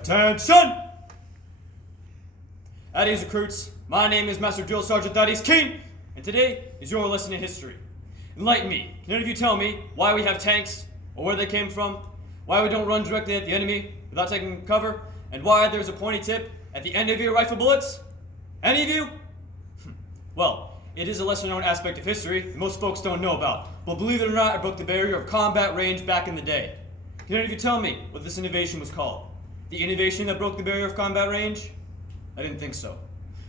Attention! Thaddeus recruits, my name is Master Drill Sergeant Thaddeus Kuehn, and today is your lesson in history. Enlighten me. Can any of you tell me why we have tanks, or where they came from, why we don't run directly at the enemy without taking cover, and why there's a pointy tip at the end of your rifle bullets? Any of you? Well, it is a lesser-known aspect of history that most folks don't know about, but believe it or not, it broke the barrier of combat range back in the day. Can any of you tell me what this innovation was called? The innovation that broke the barrier of combat range? I didn't think so.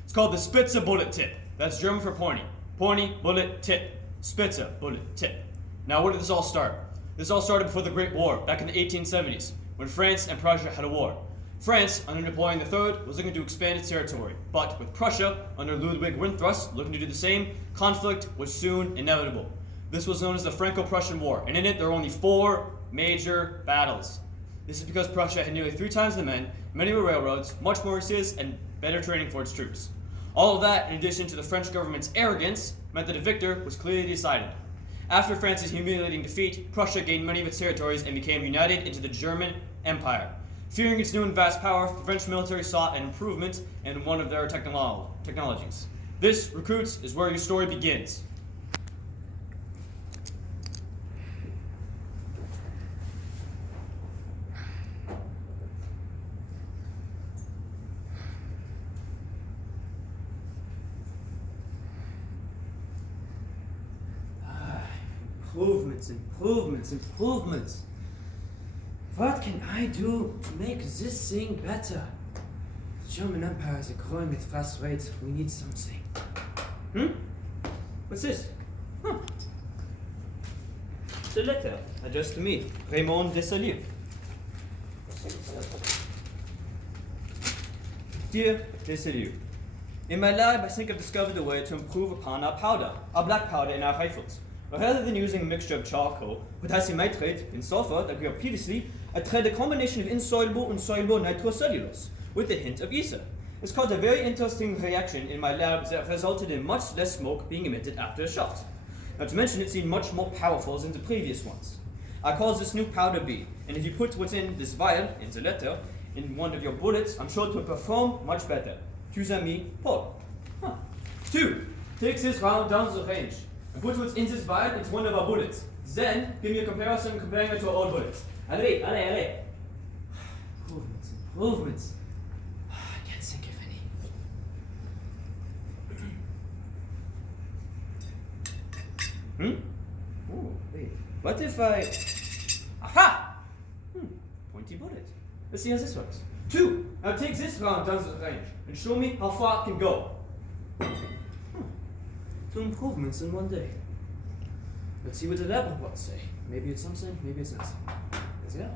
It's called the Spitzer bullet tip. That's German for pointy. Pointy, bullet, tip. Spitzer, bullet, tip. Now, where did this all start? This all started before the Great War, back in the 1870s, when France and Prussia had a war. France, under Napoleon III, was looking to expand its territory, but with Prussia, under Ludwig Windthrust, looking to do the same, conflict was soon inevitable. This was known as the Franco-Prussian War, and in it there were only 4 major battles. This is because Prussia had nearly 3 times the men, many more railroads, much more resources, and better training for its troops. All of that, in addition to the French government's arrogance, meant that a victor was clearly decided. After France's humiliating defeat, Prussia gained many of its territories and became united into the German Empire. Fearing its new and vast power, the French military sought an improvement in one of their technologies. This, recruits, is where your story begins. Improvements. What can I do to make this thing better? The German Empire is growing at fast rates. We need something. What's this? It's a letter addressed to me, Raymond Desailly. Dear Desailly, in my lab, I think I've discovered a way to improve upon our black powder in our rifles. Rather than using a mixture of charcoal, potassium nitrate, and sulfur that we have previously, I tried a combination of insoluble and soluble nitrocellulose with a hint of ether. It's caused a very interesting reaction in my lab that resulted in much less smoke being emitted after a shot. Not to mention, it seemed much more powerful than the previous ones. I call this new powder B, and if you put what's in this vial, in the letter, in one of your bullets, I'm sure it will perform much better. Tus ami, Paul. 2. Take this round down the range and put what's in this vial into one of our bullets. Then, give me a comparison comparing it to our old bullets. Allez. Improvements. I can't think of any. Oh, wait. What if I... Aha! Pointy bullet. Let's see how this works. 2. Now take this round down the range and show me how far it can go. 2 improvements in one day. Let's see what the lab reports say. Maybe it's something, maybe it's nothing. Yeah.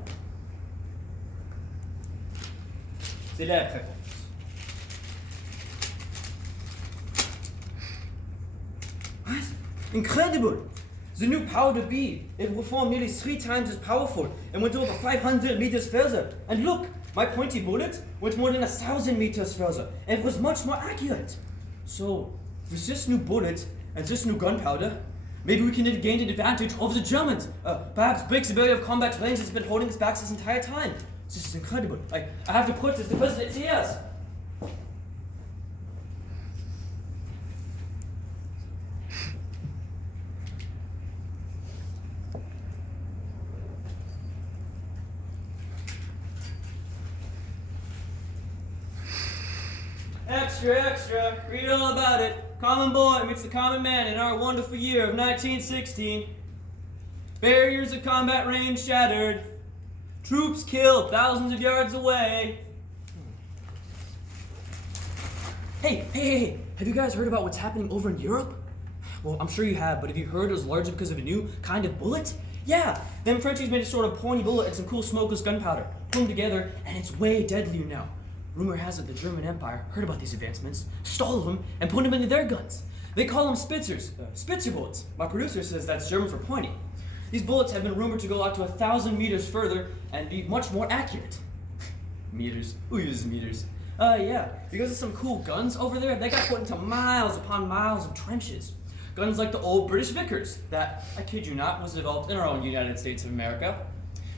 C'est la réponse. What? Incredible! The new powder B, it will perform nearly 3 times as powerful and went over 500 meters further. And look, my pointy bullet went more than 1,000 meters further, and it was much more accurate. So, with this new bullet and this new gunpowder, maybe we can gain an advantage over the Germans. Perhaps break the barrier of combat range that's been holding us back this entire time. This is incredible. I have to put this to President's ears. Extra, read all about it. Common boy meets the common man in our wonderful year of 1916. Barriers of combat range shattered. Troops killed thousands of yards away. Hey, have you guys heard about what's happening over in Europe? Well, I'm sure you have, but have you heard it was largely because of a new kind of bullet? Yeah, them Frenchies made a sort of pointy bullet and some cool smokeless gunpowder. Put them together, and it's way deadlier now. Rumor has it the German Empire heard about these advancements, stole them, and put them into their guns. They call them Spitzers, Spitzer bullets. My producer says that's German for pointy. These bullets have been rumored to go out to 1,000 meters further and be much more accurate. Meters? Who uses meters? Yeah, because of some cool guns over there, they got put into miles upon miles of trenches. Guns like the old British Vickers that, I kid you not, was developed in our own United States of America.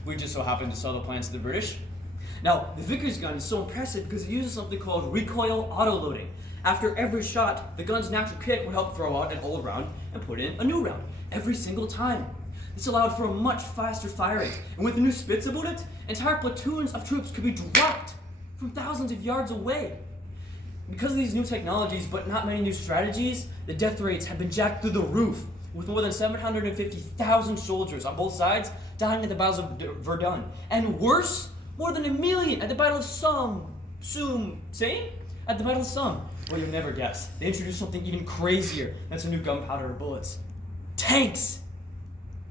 We just so happened to sell the plans to the British. Now, the Vickers gun is so impressive because it uses something called recoil autoloading. After every shot, the gun's natural kick would help throw out an old round and put in a new round every single time. This allowed for a much faster fire rate, and with the new Spitzer bullet, entire platoons of troops could be dropped from thousands of yards away. Because of these new technologies, but not many new strategies, the death rates have been jacked through the roof, with more than 750,000 soldiers on both sides dying at the battles of Verdun. And worse, more than 1 million at the Battle of Somme. At the Battle of Somme. Well, you'll never guess. They introduced something even crazier than some new gunpowder or bullets. Tanks!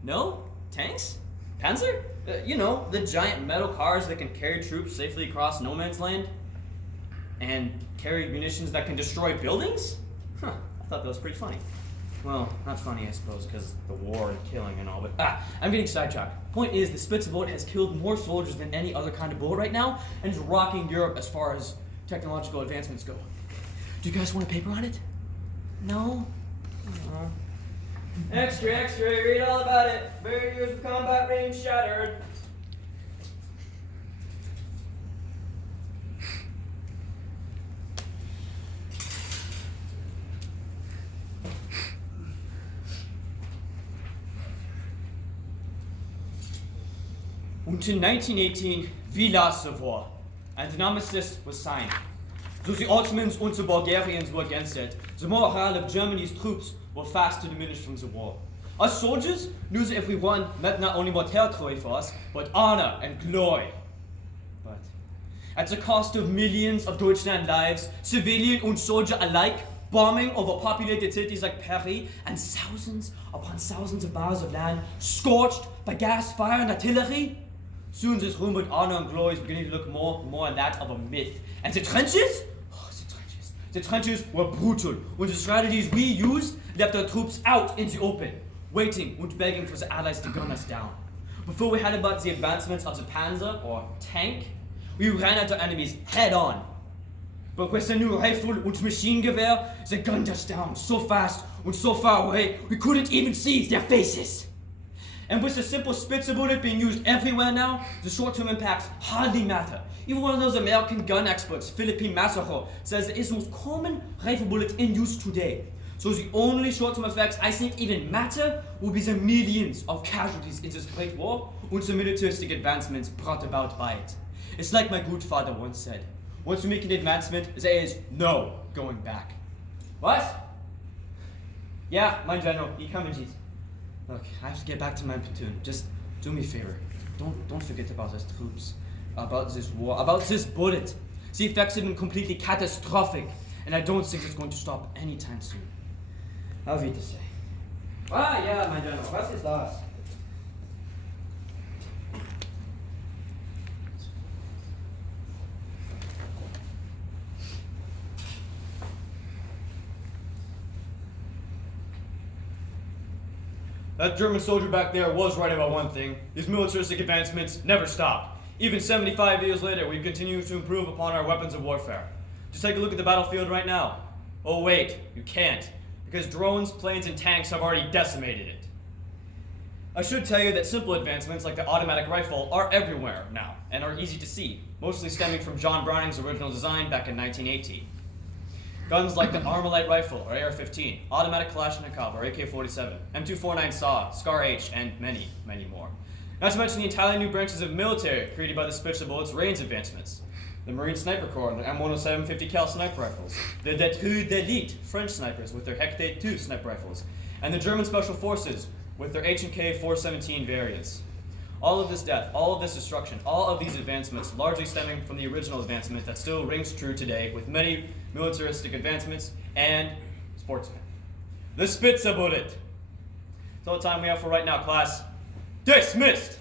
No? Tanks? Panzer? The giant metal cars that can carry troops safely across no man's land? And carry munitions that can destroy buildings? Huh, I thought that was pretty funny. Well, not funny, I suppose, because the war and killing and all, but I'm getting sidetracked. Point is, the Spitzer bullet has killed more soldiers than any other kind of bullet right now, and is rocking Europe as far as technological advancements go. Do you guys want a paper on it? No? Oh. Extra, read all about it. Barriers of combat range shattered. Und in 1918, wie last the war, and an armistice was signed. So the Ottomans and the Bulgarians were against it. The morale of Germany's troops were fast to diminish from the war. Us soldiers knew that if we won, meant not only more territory for us, but honor and glory. But at the cost of millions of Deutschland lives, civilian and soldier alike, bombing overpopulated cities like Paris, and thousands upon thousands of miles of land scorched by gas, fire, and artillery, soon this rumored honor and glory is beginning to look more and more that of a myth. And the trenches? Oh, the trenches. The trenches were brutal, and the strategies we used left our troops out in the open, waiting and begging for the Allies to gun us down. Before we had about the advancements of the Panzer, or tank, we ran at our enemies head on. But with the new rifle and machine gewehr, they gunned us down so fast and so far away, we couldn't even see their faces. And with the simple Spitzer bullet being used everywhere now, the short-term impacts hardly matter. Even one of those American gun experts, Philippe Massacho, says it is the most common rifle bullet in use today. So the only short-term effects I think even matter will be the millions of casualties in this great war and the militaristic advancements brought about by it. It's like my good father once said, once you make an advancement, there is no going back. What? Yeah, my general, you come in, jeez. Look, I have to get back to my platoon. Just do me a favor. Don't forget about those troops, about this war, about this bullet. The effects have been completely catastrophic, and I don't think it's going to stop anytime soon. Auf Wiedersehen. Ja, mein General, was ist das? That German soldier back there was right about one thing. These militaristic advancements never stop. Even 75 years later, we continue to improve upon our weapons of warfare. Just take a look at the battlefield right now. Oh wait, you can't, because drones, planes, and tanks have already decimated it. I should tell you that simple advancements like the automatic rifle are everywhere now, and are easy to see, mostly stemming from John Browning's original design back in 1918. Guns like the Armalite rifle, or AR-15, automatic Kalashnikov, or AK-47, M249 SAW, Scar-H, and many, many more. Not to mention the entirely new branches of military created by the Spitzer bullet's range advancements. The Marine Sniper Corps and the M107 50 cal sniper rifles, the Détruits d'Elite French snipers with their Hector 2 sniper rifles, and the German Special Forces with their H&K 417 variants. All of this death, all of this destruction, all of these advancements largely stemming from the original advancement that still rings true today with many militaristic advancements and sportsmen. The Spitzer bullet. That's all the time we have for right now, class. Dismissed!